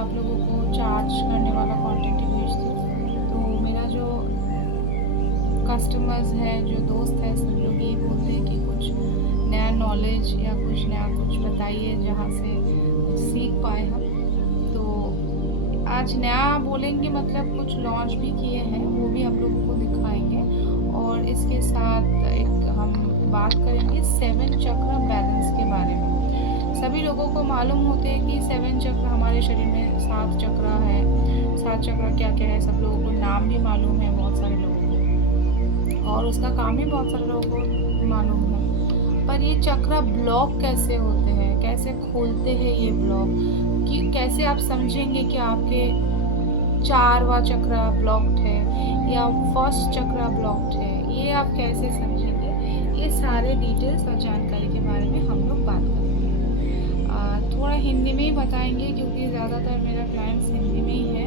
आप लोगों को चार्ज करने वाला कंटेंट ही भेजती हूँ। तो मेरा जो कस्टमर्स है, जो दोस्त है, सब लोग ये बोलते हैं कि कुछ नया नॉलेज या कुछ नया कुछ बताइए जहाँ से कुछ सीख पाए हम। तो आज नया बोलेंगे मतलब कुछ लॉन्च भी किए हैं, वो भी आप लोगों को दिखाएंगे। और इसके साथ एक हम बात करेंगे 7 चक्र बैलेंस के बारे में। सभी लोगों को मालूम होते हैं कि 7 चक्र हमारे शरीर में 7 चक्र है। 7 चक्र क्या क्या है, सब लोगों को नाम भी मालूम है, बहुत सारे लोगों को, और उसका काम भी बहुत सारे लोगों को मालूम है। पर ये चक्र ब्लॉक कैसे होते हैं, कैसे खोलते हैं ये ब्लॉक, कि कैसे आप समझेंगे कि आपके 4वां चक्र ब्लॉक्ड है या फर्स्ट चक्र ब्लॉक्ड है, ये आप कैसे समझेंगे। ये सारे डिटेल्स और जानकारी के बारे में हम लोग बात करेंगे। थोड़ा हिंदी में ही बताएंगे क्योंकि ज़्यादातर मेरा क्लाइंट्स हिंदी में ही है।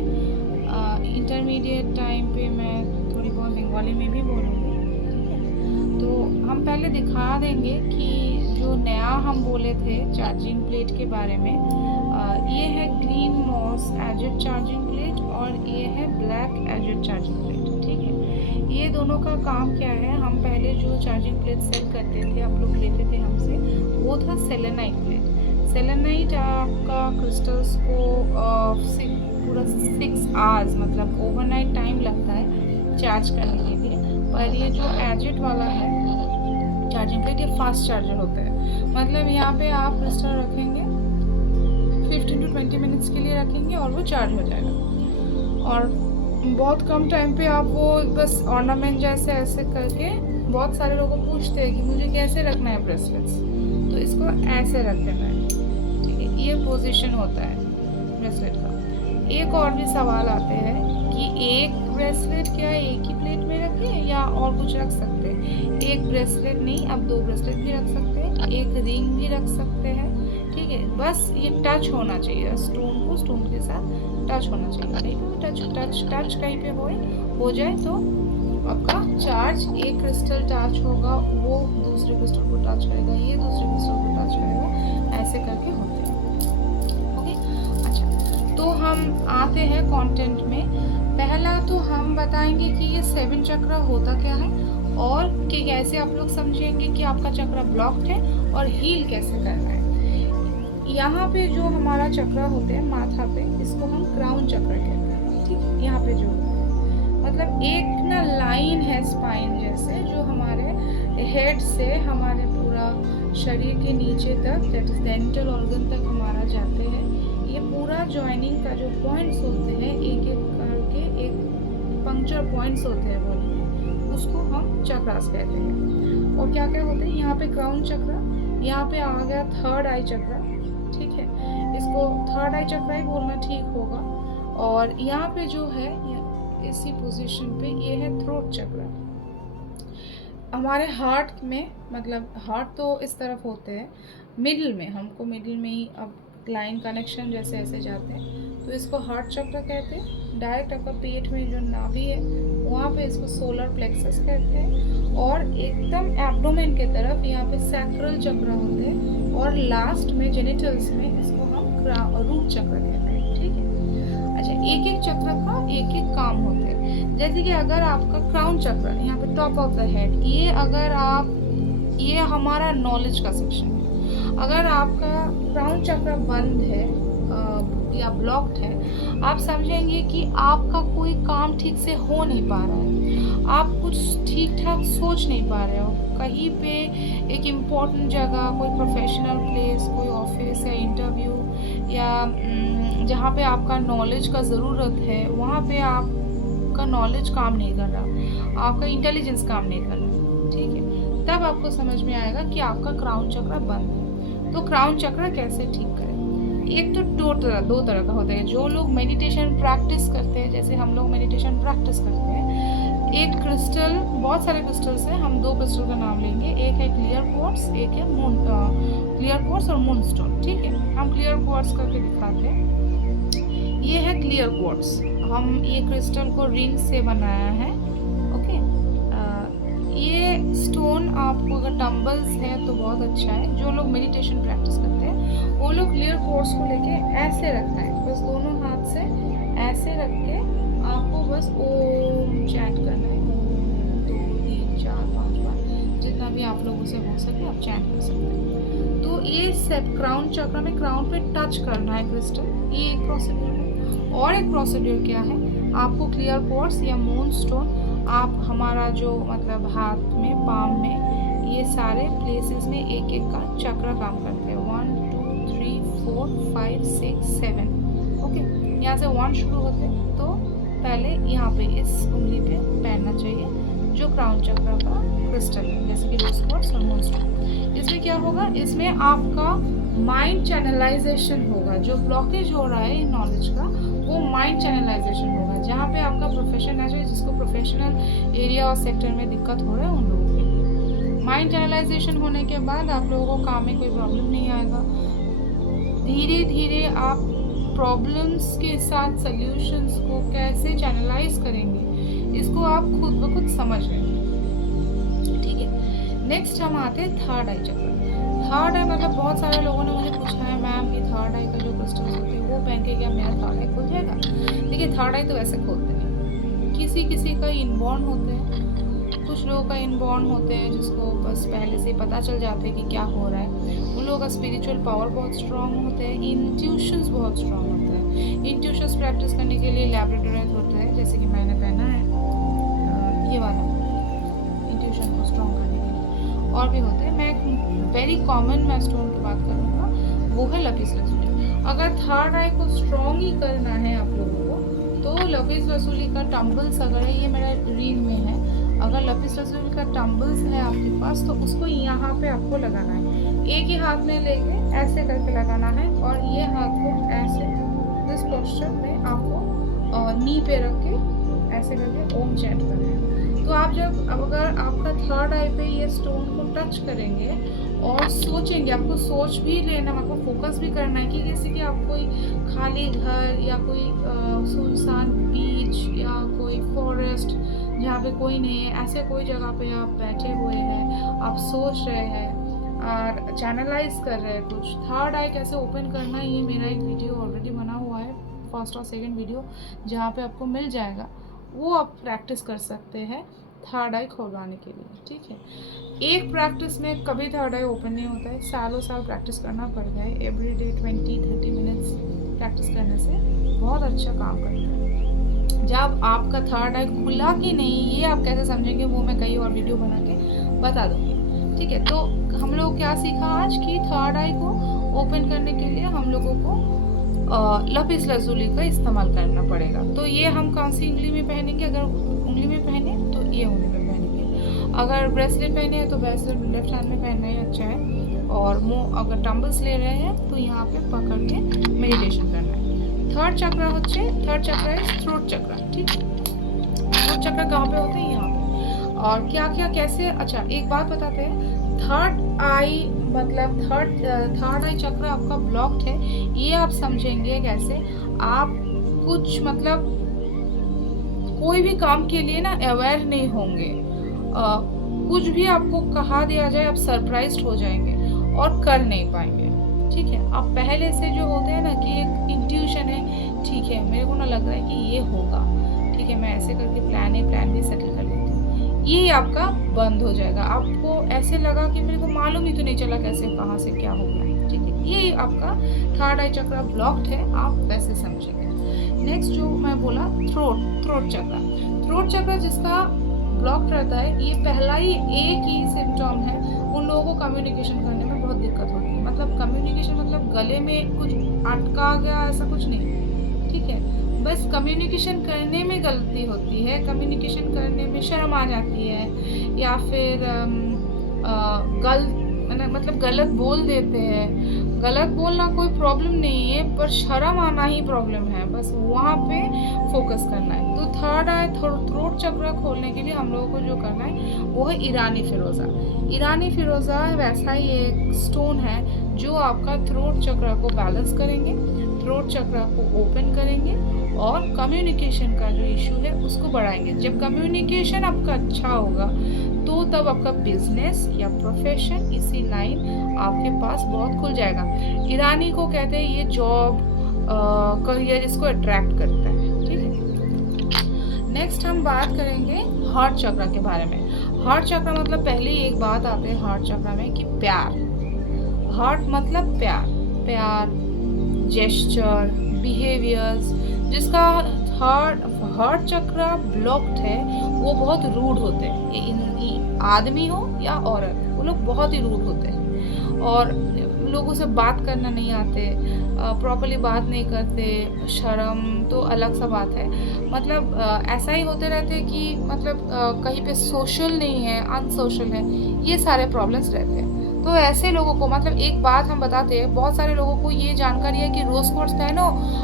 इंटरमीडिएट टाइम पे मैं थोड़ी बहुत बंगाली में भी बोलूँगी। तो हम पहले दिखा देंगे कि जो नया हम बोले थे चार्जिंग प्लेट के बारे में, ये है green moss aged charging plate और ये है ब्लैक एजेड चार्जिंग प्लेट। ठीक है, ये दोनों का काम क्या है। हम पहले जो चार्जिंग प्लेट सेल करते थे, आप लोग लेते थे हमसे, वो था सेलेनाइट प्लेट। सेलेनाइट आपका क्रिस्टल्स को पूरा 6 आवर्स मतलब ओवरनाइट टाइम लगता है चार्ज करने के लिए। पर ये जो एजेड वाला है चार्जिंग प्लेट, ये फास्ट चार्जर होता है। मतलब यहाँ पे आप क्रिस्टल रखेंगे, 15 to 20 मिनट्स के लिए रखेंगे और वो चार्ज हो जाएगा। और बहुत कम टाइम पे आप वो बस ऑर्नामेंट जैसे ऐसे करके, बहुत सारे लोगों को पूछते हैं कि मुझे कैसे रखना है ब्रेसलेट्स, तो इसको ऐसे रख देना है। ठीक है, ये पोजीशन होता है ब्रेसलेट का। एक और भी सवाल आते हैं कि एक ब्रेसलेट क्या एक ही प्लेट में रखें या और कुछ रख सकते हैं। एक ब्रेसलेट नहीं, अब 2 ब्रेसलेट भी रख सकते हैं, एक रिंग भी रख सकते हैं। ठीक है, बस ये टच होना चाहिए, स्टोन को स्टोन के साथ टच होना चाहिए। कहीं पे टच टच टच कहीं पे हो जाए तो आपका चार्ज, एक क्रिस्टल टच होगा, वो दूसरे क्रिस्टल को टच करेगा, ये दूसरे क्रिस्टल को टच करेगा, ऐसे करके होते हैं। ओके, अच्छा, तो हम आते हैं कंटेंट में। पहला तो हम बताएंगे कि ये 7 चक्र होता क्या है और कि कैसे आप लोग समझेंगे कि आपका चक्र ब्लॉक्ड है और हील कैसे करना है। यहाँ पे जो हमारा चक्र होते हैं माथा पे, इसको हम क्राउन चक्र कहते हैं। ठीक है, यहाँ पे जो मतलब एक ना लाइन है स्पाइन जैसे, जो हमारे हेड से हमारे पूरा शरीर के नीचे तक, दैट इज डेंटल ऑर्गन तक हमारा जाते हैं। ये पूरा जॉइनिंग का जो पॉइंट्स होते हैं, एक एक करके एक पंक्चर पॉइंट्स होते हैं बॉडी में, उसको हम चक्रास कहते हैं। और क्या क्या होते हैं यहाँ पे, क्राउन चक्र, यहाँ पे आ गया थर्ड आई चक्र। ठीक है, इसको थर्ड आई चक्र ही बोलना ठीक होगा। और यहाँ पे जो है इसी पोजीशन पे ये है थ्रोट चक्र। हमारे हार्ट में, मतलब हार्ट तो इस तरफ होते हैं, मिडिल में, हमको मिडिल में ही अब लाइन कनेक्शन जैसे ऐसे जाते हैं, तो इसको हार्ट चक्र कहते हैं। डायरेक्ट आपका पेट में जो नाभि है वहाँ पे इसको सोलर प्लेक्सस कहते हैं। और एकदम एब्डोमेन के तरफ यहाँ पे सैक्रल चक्र होते हैं। और लास्ट में जेनिटल्स में इसको हम रूट चक्र कहते हैं। ठीक है, अच्छा, एक एक चक्र का एक एक काम होते हैं। जैसे कि अगर आपका क्राउन चक्र यहाँ पे टॉप ऑफ द हेड, ये अगर आप, ये हमारा नॉलेज का सेक्शन है। अगर आपका क्राउन चक्र बंद है या ब्लॉक्ड है, आप समझेंगे कि आपका कोई काम ठीक से हो नहीं पा रहा है, आप कुछ ठीक ठाक सोच नहीं पा रहे हो। कहीं पे एक इम्पोर्टेंट जगह, कोई प्रोफेशनल प्लेस, कोई ऑफिस या इंटरव्यू या जहाँ पे आपका नॉलेज का ज़रूरत है, वहाँ पे आपका नॉलेज काम नहीं कर रहा, आपका इंटेलिजेंस काम नहीं कर रहा। ठीक है, तब आपको समझ में आएगा कि आपका क्राउन चक्र बंद है। तो क्राउन चक्र कैसे ठीक करें। एक तो दो तरह का होता है। जो लोग मेडिटेशन प्रैक्टिस करते हैं, जैसे हम लोग मेडिटेशन प्रैक्टिस करते हैं, एक क्रिस्टल, बहुत सारे क्रिस्टल्स हैं, हम 2 क्रिस्टल का नाम लेंगे। एक है क्लियर क्वार्ट्ज, एक है क्लियर क्वार्ट्ज और मूनस्टोन। ठीक है, हम क्लियर क्वार्ट्ज करके दिखाते हैं। ये है क्लियर क्वार्ट्ज, हम ये क्रिस्टल को रिंग से बनाया है। ओके, ये स्टोन आपको अगर टम्बल्स है तो बहुत अच्छा है। जो लोग मेडिटेशन प्रैक्टिस करते हैं वो लोग क्लियर क्वार्ट्ज को लेके ऐसे रखना है, बस दोनों हाथ खुद से ऐसे रख के आपको बस ओम चैंट करना है। 2 3 4 5 बार, जितना भी आप लोगों से हो सके आप चैंट कर सकते हैं। तो ये सब क्राउन चक्र में क्राउन पे टच करना है क्रिस्टल, ये एक प्रोसीड्यूर है। और एक प्रोसीड्यूर क्या है, आपको क्लियर क्वार्ट्ज या मून स्टोन आप हमारा जो मतलब हाथ में पाम में ये सारे प्लेसेस में एक एक का चक्र काम करते हैं। 1 2 3 4 5 6 7 ओके। यहाँ से 1 शुरू होते हैं तो पहले यहाँ पे इस उंगली पे पहनना चाहिए जो क्राउन चक्र का क्रिस्टल है, जैसे कि रोज क्वार्ट्ज और मून स्टोन। इसमें क्या होगा, इसमें आपका माइंड चैनलाइजेशन होगा। जो ब्लॉकेज हो रहा है नॉलेज का वो माइंड चैनलाइजेशन होगा। जहाँ पे आपका प्रोफेशन है, जिसको प्रोफेशनल एरिया और सेक्टर में दिक्कत हो रहा है उन लोगों के लिए माइंड चैनलाइजेशन होने के बाद आप लोगों को काम में कोई प्रॉब्लम नहीं आएगा। धीरे धीरे आप प्रॉब्लम्स के साथ सल्यूशंस को कैसे चैनलाइज करेंगे इसको आप खुद ब खुद समझ रहे हैं, ठीक है। नेक्स्ट हम आते हैं थर्ड आई चक्र। थर्ड आई मतलब बहुत सारे लोगों ने मुझे पूछा है मैम ये थर्ड आई का जो क्रिस्टल्स होते हैं वो पहन के क्या मेरा थर्ड आई खुल जाएगा? देखिए थर्ड आई तो वैसे खोलते नहीं, किसी किसी का इनबॉर्न होते हैं, कुछ लोगों का इनबॉर्न होते हैं जिसको बस पहले से पता चल जाते हैं कि क्या हो रहा है। उन लोगों का स्पिरिचुअल पावर बहुत स्ट्रांग होते हैं, इंट्यूशंस बहुत स्ट्रांग होते हैं। इंट्यूशंस प्रैक्टिस करने के लिए लैब्राडोराइट होते हैं, जैसे कि मैंने पहना है ये वाला इंट्यूशन को स्ट्रांग करने के लिए, और भी होते हैं। मैं एक वेरी कॉमन मैं स्टोन की बात करूँगा वो है लपीस लसूली। अगर थर्ड आई को स्ट्रॉन्ग ही करना है आप लोगों को तो लपीस लसूली का टम्बल्स, अगर ये मेरा रिंग में है, अगर लपीस लसूली का टम्बल्स है आपके पास तो उसको यहाँ पे आपको लगाना है। एक ही हाथ में लेके ऐसे करके लगाना है और ये हाथ को ऐसे दिस पोस्चर में आपको नी पे रख के ऐसे करके ओम चैंट करना है। तो आप जब अगर आपका थर्ड आई पे ये स्टोन को टच करेंगे और सोचेंगे, आपको सोच भी लेना, आपको फोकस भी करना है कि जैसे कि आप कोई खाली घर या कोई सुनसान बीच या कोई फॉरेस्ट जहाँ पे कोई नहीं है, ऐसे कोई जगह पे आप बैठे हुए हैं, आप सोच रहे हैं और चैनलाइज कर रहे हैं कुछ। थर्ड आई कैसे ओपन करना है ये मेरा एक वीडियो ऑलरेडी बना हुआ है, फर्स्ट और सेकंड वीडियो, जहाँ पे आपको मिल जाएगा, वो आप प्रैक्टिस कर सकते हैं थर्ड आई खोलवाने के लिए, ठीक है। एक प्रैक्टिस में कभी थर्ड आई ओपन नहीं होता है, सालों साल प्रैक्टिस करना पड़ता है। एवरीडे 20-30 मिनट्स प्रैक्टिस करने से बहुत अच्छा काम करता है। जब आपका थर्ड आई खुला कि नहीं ये आप कैसे समझेंगे वो मैं कई और वीडियो बना के बता दूँगी, ठीक है। तो हम लोग क्या सीखा आज कि थर्ड आई को ओपन करने के लिए हम लोगों को लपीस लसूली का इस्तेमाल करना पड़ेगा। तो ये हम कौन सी उंगली में पहनेंगे, अगर उंगली में पहने तो ये उंगली में पहनेंगे, अगर ब्रेसलेट पहने हैं तो ब्रेसलेट लेफ्ट हैंड में पहनना ही अच्छा है, और मुँह अगर टम्बल्स ले रहे हैं तो यहाँ पे पकड़ के मेडिटेशन करना है। थर्ड चक्र होच्छे, थर्ड चक्र है थ्रोट चक्र, ठीक है। थ्रोट चक्र कहाँ पे होते हैं? यहाँ पे। और क्या क्या कैसे, अच्छा एक बात बताते हैं, थर्ड आई मतलब थर्ड आई चक्र आपका ब्लॉक्ड है, ये आप समझेंगे कैसे, आप कुछ मतलब कोई भी काम के लिए ना अवेयर नहीं होंगे, कुछ भी आपको कहा दिया जाए आप सरप्राइज्ड हो जाएंगे और कर नहीं पाएंगे, ठीक है। आप पहले से जो होते हैं ना कि एक इंट्यूशन है, ठीक है मेरे को ना लग रहा है कि ये होगा, ठीक है मैं ऐसे करके प्लान भी सेटल कर लेती हूँ, ये आपका बंद हो जाएगा। आपको ऐसे लगा कि मेरे को मालूम ही तो नहीं चला कैसे कहाँ से क्या हो गया, ठीक है, ये आपका थर्ड आई चक्र ब्लॉक्ड है, आप वैसे समझेंगे। नेक्स्ट जो मैं बोला थ्रोट चक्र जिसका ब्लॉक रहता है, ये पहला ही एक ही सिम्टम है, उन लोगों को कम्युनिकेशन करने में बहुत दिक्कत होती है। मतलब कम्युनिकेशन मतलब गले में कुछ अटका गया ऐसा कुछ नहीं, ठीक है, बस कम्युनिकेशन करने में गलती होती है, कम्युनिकेशन करने में शर्म आ जाती है, या फिर मतलब गलत बोल देते हैं। गलत बोलना कोई प्रॉब्लम नहीं है, पर शर्म आना ही प्रॉब्लम है, बस वहाँ पे फोकस करना है। तो थर्ड आई थ्रोट चक्र खोलने के लिए हम लोगों को जो करना है वो है ईरानी फिरोज़ा वैसा ही एक स्टोन है जो आपका थ्रोट चक्र को बैलेंस करेंगे, थ्रोट चक्र को ओपन करेंगे और कम्युनिकेशन का जो इशू है उसको बढ़ाएंगे। जब कम्युनिकेशन आपका अच्छा होगा तो तब आपका बिजनेस या प्रोफेशन इसी लाइन आपके पास बहुत खुल जाएगा। ईरानी को कहते हैं ये जॉब करियर इसको अट्रैक्ट करता है। ठीक है, नेक्स्ट हम बात करेंगे हार्ट चक्र के बारे में। हार्ट चक्र मतलब पहले ही एक बात आते हैं हार्ट चक्र में कि प्यार। हार्ट मतलब प्यार, प्यार, जेस्चर, बिहेवियर्स। जिसका हार्ट चक्र ब्लॉक्ड है वो बहुत रूड होते हैं। ये आदमी हो या औरत, वो लोग बहुत ही रूड होते हैं और लोगों से बात करना नहीं आते, प्रॉपर्ली बात नहीं करते, शर्म तो अलग सा बात है। मतलब ऐसा ही होते रहते हैं कि मतलब कहीं पे सोशल नहीं है, अनसोशल है, ये सारे प्रॉब्लम्स रहते हैं। तो ऐसे लोगों को मतलब एक बात हम बताते हैं, बहुत सारे लोगों को ये जानकारी है कि रोज कोर्स पहनो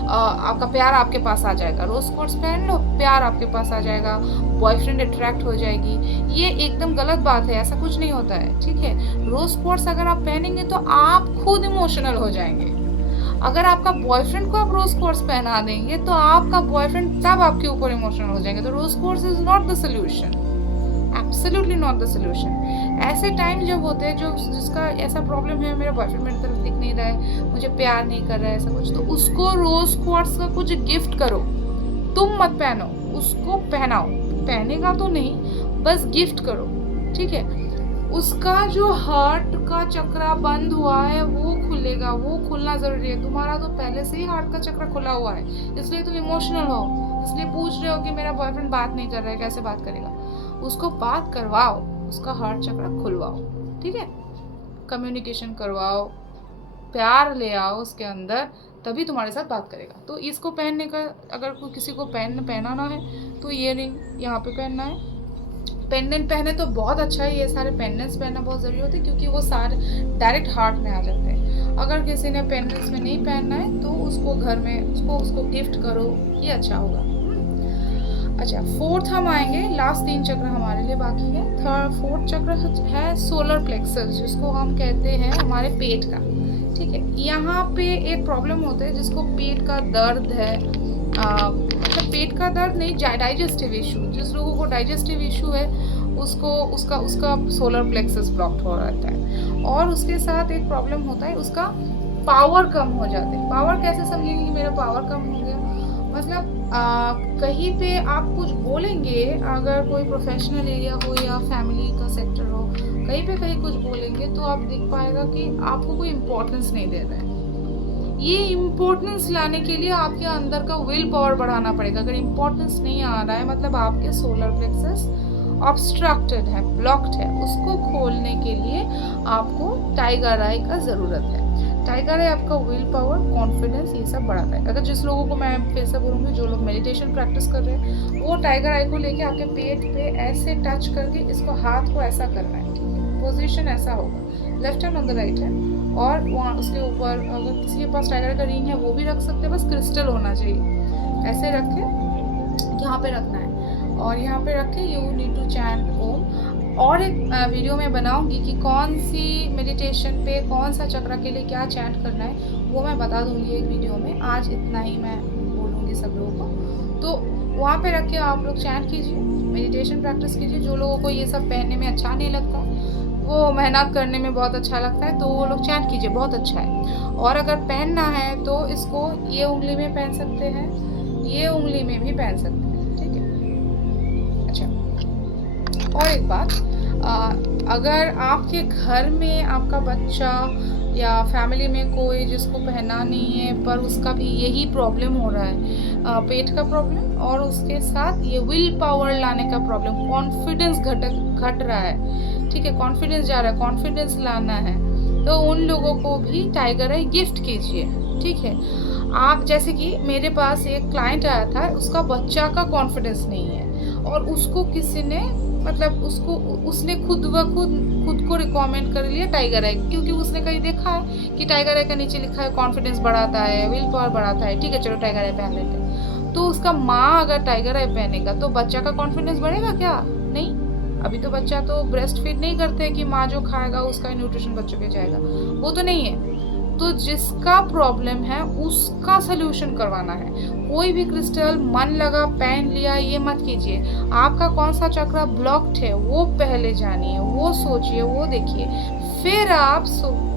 आपका प्यार आपके पास आ जाएगा, रोज कोर्स पहन लो प्यार आपके पास आ जाएगा, बॉयफ्रेंड अट्रैक्ट हो जाएगी। ये एकदम गलत बात है, ऐसा कुछ नहीं होता है। ठीक है, रोज कोर्स अगर आप पहनेंगे तो आप खुद इमोशनल हो जाएंगे। अगर आपका बॉयफ्रेंड को आप रोज कोर्स पहना देंगे तो आपका बॉयफ्रेंड तब आपके ऊपर इमोशनल हो जाएंगे। तो rose course is not the solution, absolutely not the solution. ऐसे टाइम जब होते हैं जो जिसका ऐसा प्रॉब्लम है, मेरा बॉयफ्रेंड मेरी तरफ दिख नहीं रहा है, मुझे प्यार नहीं कर रहा है, ऐसा कुछ, तो उसको रोज क्वार्ट्स का कुछ गिफ्ट करो। तुम मत पहनो, उसको पहनाओ, पहनेगा तो नहीं, बस गिफ्ट करो। ठीक है, उसका जो हार्ट का चक्रा बंद हुआ है वो खुलेगा, वो खुलना जरूरी है। तुम्हारा तो पहले से ही हार्ट का चक्रा खुला हुआ है, इसलिए तुम इमोशनल हो, इसलिए पूछ रहे हो कि मेरा बॉयफ्रेंड बात नहीं कर रहा है, कैसे बात करेगा। उसको बात करवाओ, उसका हार्ट चक्रा खुलवाओ। ठीक है, कम्युनिकेशन करवाओ, प्यार ले आओ उसके अंदर, तभी तुम्हारे साथ बात करेगा। तो इसको पहनने का, अगर कोई किसी को पहनाना है तो ईयररिंग यहाँ पे पहनना है। पेंडेंट पहने तो बहुत अच्छा है, ये सारे पेंडेंट्स पहनना बहुत ज़रूरी होते हैं क्योंकि वो सारे डायरेक्ट हार्ट में आ जाते हैं। अगर किसी ने पेंडेंट्स में नहीं पहनना है तो उसको घर में उसको गिफ्ट करो, ये अच्छा होगा। अच्छा, फोर्थ हम आएंगे, लास्ट 3 चक्र हमारे लिए बाकी है। फोर्थ चक्र है सोलर प्लेक्सस, जिसको हम कहते हैं हमारे पेट का। ठीक है, यहाँ पे एक प्रॉब्लम होता है जिसको पेट का दर्द है, मतलब पेट का दर्द नहीं, डाइजेस्टिव इशू। जिस लोगों को डाइजेस्टिव इशू है उसको उसका सोलर प्लेक्सस ब्लॉक्ड हो रहता है। और उसके साथ एक प्रॉब्लम होता है, उसका पावर कम हो जाते हैं। पावर कैसे समझेंगे कि मेरा पावर कम हो गया, मतलब कहीं पे आप कुछ बोलेंगे, अगर कोई प्रोफेशनल एरिया हो या फैमिली का सेक्टर हो, कहीं कुछ बोलेंगे तो आप देख पाएगा कि आपको कोई इम्पोर्टेंस नहीं दे रहा है। ये इम्पोर्टेंस लाने के लिए आपके अंदर का विल पावर बढ़ाना पड़ेगा। अगर इम्पोर्टेंस नहीं आ रहा है मतलब आपके सोलर प्लेक्सस ऑब्स्ट्रक्टेड है, ब्लॉक्ड है। उसको खोलने के लिए आपको टाइगर आई का ज़रूरत है। टाइगर आई आपका विल पावर, कॉन्फिडेंस, ये सब बढ़ाता है। अगर जिस लोगों को, मैं फिर से बोलूँगी, जो लोग मेडिटेशन प्रैक्टिस कर रहे हैं वो टाइगर आई को लेके आपके पेट पे ऐसे टच करके इसको हाथ को ऐसा करना है। ठीक है, पोजीशन ऐसा होगा, left hand on the right hand, और वहाँ उसके ऊपर अगर किसी के पास टाइगर का रिंग है वो भी रख सकते हैं, बस क्रिस्टल होना चाहिए। ऐसे रख के यहाँ पे रखना है और यहाँ पे रख के यू नीड टू चैंट ओम। और एक वीडियो में बनाऊंगी कि कौन सी मेडिटेशन पे कौन सा चक्र के लिए क्या चैंट करना है, वो मैं बता दूंगी एक वीडियो में। आज इतना ही मैं बोलूँगी सब लोगों को। तो वहाँ पे रख के आप लोग चैंट कीजिए, मेडिटेशन प्रैक्टिस कीजिए। जो लोगों को ये सब पहनने में अच्छा नहीं लगता, वो मेहनत करने में बहुत अच्छा लगता है, तो वो लोग चैंट कीजिए, बहुत अच्छा है। और अगर पहनना है तो इसको ये उंगली में पहन सकते हैं, ये उंगली में भी पहन सकते हैं। ठीक है, अच्छा, और एक बात, अगर आपके घर में आपका बच्चा या फैमिली में कोई जिसको पहना नहीं है पर उसका भी यही प्रॉब्लम हो रहा है, पेट का प्रॉब्लम और उसके साथ ये विल पावर लाने का प्रॉब्लम, कॉन्फिडेंस घट रहा है। ठीक है, कॉन्फिडेंस जा रहा है, कॉन्फिडेंस लाना है, तो उन लोगों को भी टाइगर आई गिफ्ट कीजिए। ठीक है, आप जैसे कि मेरे पास एक क्लाइंट आया था, उसका बच्चा का कॉन्फिडेंस नहीं है और उसको किसी ने, मतलब उसने खुद को रिकमेंड कर लिया टाइगर आई, क्योंकि उसने कहीं देखा है कि टाइगर आई का नीचे लिखा है कॉन्फिडेंस बढ़ाता है, विल पावर बढ़ाता है। ठीक है, चलो टाइगर आई पहन लेते हैं। तो उसका माँ अगर टाइगर आई पहनेगा तो बच्चा का कॉन्फिडेंस बढ़ेगा क्या? नहीं। अभी तो बच्चा तो ब्रेस्ट फीड नहीं करते हैं कि माँ जो खाएगा उसका न्यूट्रिशन बच्चों के जाएगा, वो तो नहीं है। तो जिसका प्रॉब्लम है उसका सलूशन करवाना है। कोई भी क्रिस्टल मन लगा पहन लिया ये मत कीजिए। आपका कौन सा चक्र ब्लॉक्ड है वो पहले जानिए, वो सोचिए, वो देखिए, फिर आप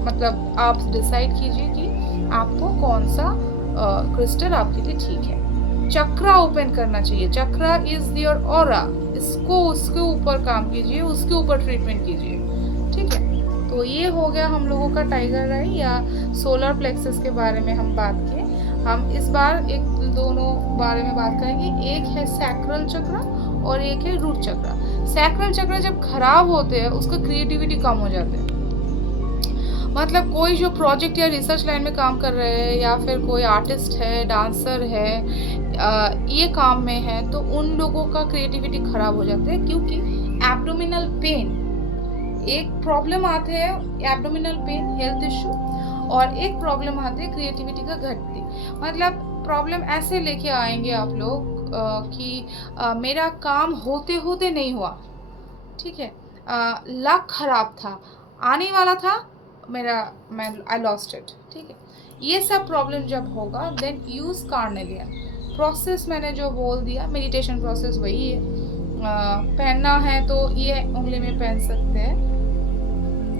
मतलब आप डिसाइड कीजिए कि आपको कौन सा क्रिस्टल आपके लिए ठीक है। चक्रा ओपन करना चाहिए। चक्रा इज योर ऑरा, इसको उसके ऊपर काम कीजिए, उसके ऊपर ट्रीटमेंट कीजिए, ठीक है। तो ये हो गया हम लोगों का टाइगर आई या सोलर प्लेक्सस के बारे में हम बात किए। हम इस बार एक दोनों बारे में बात करेंगे। एक है सैक्रल चक्र और एक है रूट चक्र। सैक्रल चक्र जब खराब होते हैं उसका क्रिएटिविटी कम हो जाते हैं। मतलब कोई जो प्रोजेक्ट या रिसर्च लाइन में काम कर रहे हैं या फिर कोई आर्टिस्ट है, डांसर है, ये काम में है, तो उन लोगों का क्रिएटिविटी खराब हो जाता है क्योंकि एब्डोमिनल पेन एक प्रॉब्लम आते हैं, एब्डोमिनल पेन हेल्थ इशू, और एक प्रॉब्लम आते हैं क्रिएटिविटी का घटती। मतलब प्रॉब्लम ऐसे लेके आएंगे आप लोग कि मेरा काम होते होते नहीं हुआ, ठीक है, लक खराब था, आने वाला था मेरा, मैं आई लॉस्ट इट, ठीक है। ये सब प्रॉब्लम जब होगा देन यूज़ कार्नेलियन प्रोसेस। मैंने जो बोल दिया मेडिटेशन प्रोसेस वही है। पहनना है तो ये उंगली में पहन सकते हैं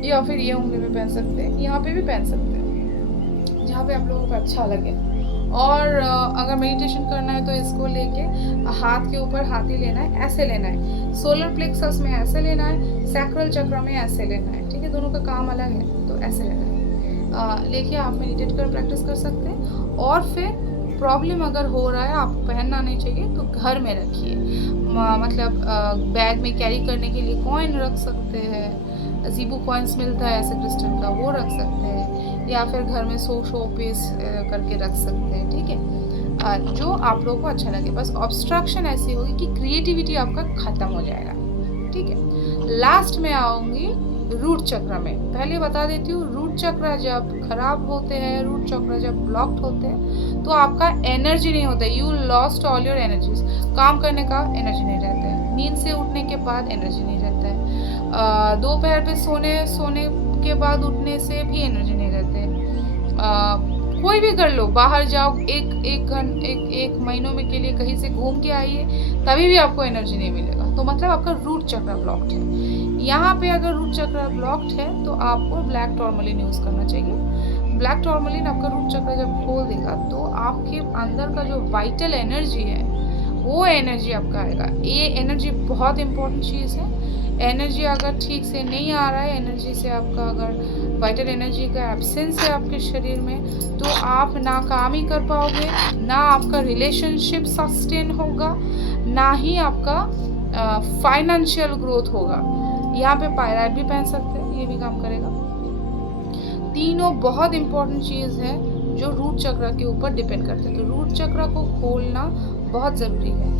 या फिर ये उंगली में पहन सकते हैं, यहाँ पे भी पहन सकते हैं जहाँ पे आप लोगों को अच्छा लगे। और अगर मेडिटेशन करना है तो इसको लेके हाथ के ऊपर हाथी लेना है, ऐसे लेना है। सोलर प्लेक्सस में ऐसे लेना है, सैक्रल चक्र में ऐसे लेना है, ठीक है। दोनों का काम अलग है तो ऐसे लेना है। लेके आप मेडिटेट कर प्रैक्टिस कर सकते हैं। और फिर प्रॉब्लम अगर हो रहा है, आपको पहनना नहीं चाहिए तो घर में रखिए। मतलब बैग में कैरी करने के लिए कॉइन रख सकते हैं, ज़ीबू कॉइन्स मिलता है ऐसे क्रिस्टल का, वो रख सकते हैं, या फिर घर में शो पीस करके रख सकते हैं, ठीक है। जो आप लोगों को अच्छा लगे। बस ऑब्स्ट्रक्शन ऐसी होगी कि क्रिएटिविटी आपका ख़त्म हो जाएगा, ठीक है। लास्ट में आऊँगी रूट चक्र में। पहले बता देती हूँ, रूट चक्र जब खराब होते हैं, रूट चक्र जब ब्लॉक्ड होते हैं तो आपका एनर्जी नहीं होता है। You lost all your energies. काम करने का एनर्जी नहीं रहता है, नींद से उठने के बाद एनर्जी नहीं रहता है, दोपहर पे सोने के बाद उठने से भी एनर्जी नहीं रहते है। कोई भी कर लो, बाहर जाओ, एक महीनों में के लिए कहीं से घूम के आइए, तभी भी आपको एनर्जी नहीं मिलेगा। तो मतलब आपका रूट चक्र ब्लॉक्ड है। यहाँ पे अगर रूट चक्र ब्लॉक्ड है तो आपको ब्लैक टॉर्मलिन यूज़ करना चाहिए। ब्लैक टॉर्मलिन आपका रूट चक्र जब खोल देगा तो आपके अंदर का जो वाइटल एनर्जी है वो एनर्जी आपका आएगा। ये एनर्जी बहुत इंपॉर्टेंट चीज़ है। एनर्जी अगर ठीक से नहीं आ रहा है, एनर्जी से आपका अगर वाइटल एनर्जी का एब्सेंस है आपके शरीर में, तो आप ना काम ही कर पाओगे, ना आपका रिलेशनशिप सस्टेन होगा, ना ही आपका फाइनेंशियल ग्रोथ होगा। यहाँ पे पायराइट भी पहन सकते हैं, ये भी काम करेगा। तीनों बहुत इंपॉर्टेंट चीज़ है जो रूट चक्र के ऊपर डिपेंड करते हैं। तो रूट चक्र को खोलना बहुत ज़रूरी है।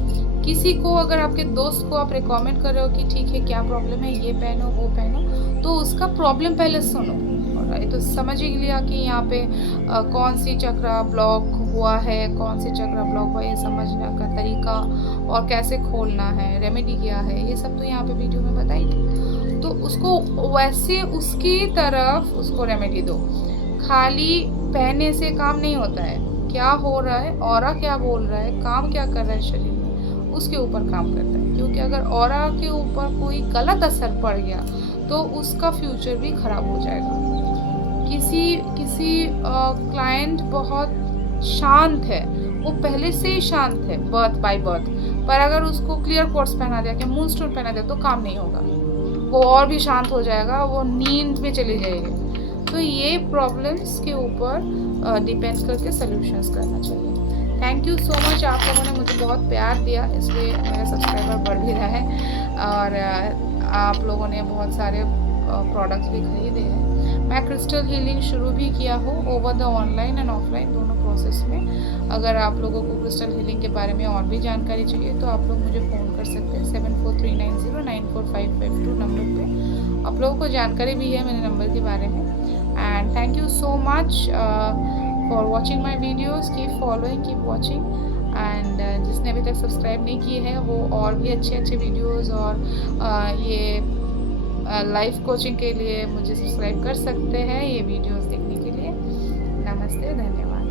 किसी को अगर आपके दोस्त को आप रिकमेंड कर रहे हो कि ठीक है क्या प्रॉब्लम है, ये पहनो वो पहनो, तो उसका प्रॉब्लम पहले सुनो। और तो समझ ही लिया कि यहाँ पे कौन सी चक्र ब्लॉक हुआ है, कौन सी चक्र ब्लॉक हुआ, ये समझने का तरीका और कैसे खोलना है, रेमेडी क्या है, ये सब तो यहाँ पे वीडियो में बताई थी। तो उसको वैसे उसकी तरफ उसको रेमेडी दो। खाली पहनने से काम नहीं होता है। क्या हो रहा है, ऑरा क्या बोल रहा है, काम क्या कर रहा है शरीर में, उसके ऊपर काम करता है। क्योंकि अगर ऑरा के ऊपर कोई गलत असर पड़ गया तो उसका फ्यूचर भी खराब हो जाएगा। किसी क्लाइंट बहुत शांत है, वो पहले से ही शांत है बाय बर्थ, पर अगर उसको क्लियर क्वार्ट्ज पहना दिया कि मूनस्टोन पहना दिया तो काम नहीं होगा, वो और भी शांत हो जाएगा, वो नींद में चली जाएगी। तो ये प्रॉब्लम्स के ऊपर डिपेंड करके सॉल्यूशंस करना चाहिए। थैंक यू सो मच, आप लोगों ने मुझे बहुत प्यार दिया, इसलिए मेरा सब्सक्राइबर बढ़ भी रहा है और आप लोगों ने बहुत सारे प्रोडक्ट्स भी खरीदे हैं। मैं क्रिस्टल हीलिंग शुरू भी किया हूँ over the online and offline दोनों प्रोसेस में। अगर आप लोगों को क्रिस्टल हीलिंग के बारे में और भी जानकारी चाहिए तो आप लोग मुझे फ़ोन कर सकते हैं 7439094552 नंबर पे। आप लोगों को जानकारी भी है मेरे नंबर के बारे में। And thank you so much for watching my videos. Keep following, keep watching. And जिसने अभी तक सब्सक्राइब नहीं किए हैं वो और भी अच्छे वीडियोज़ और ये लाइफ कोचिंग के लिए मुझे सब्सक्राइब कर सकते हैं ये वीडियोस देखने के लिए। नमस्ते, धन्यवाद।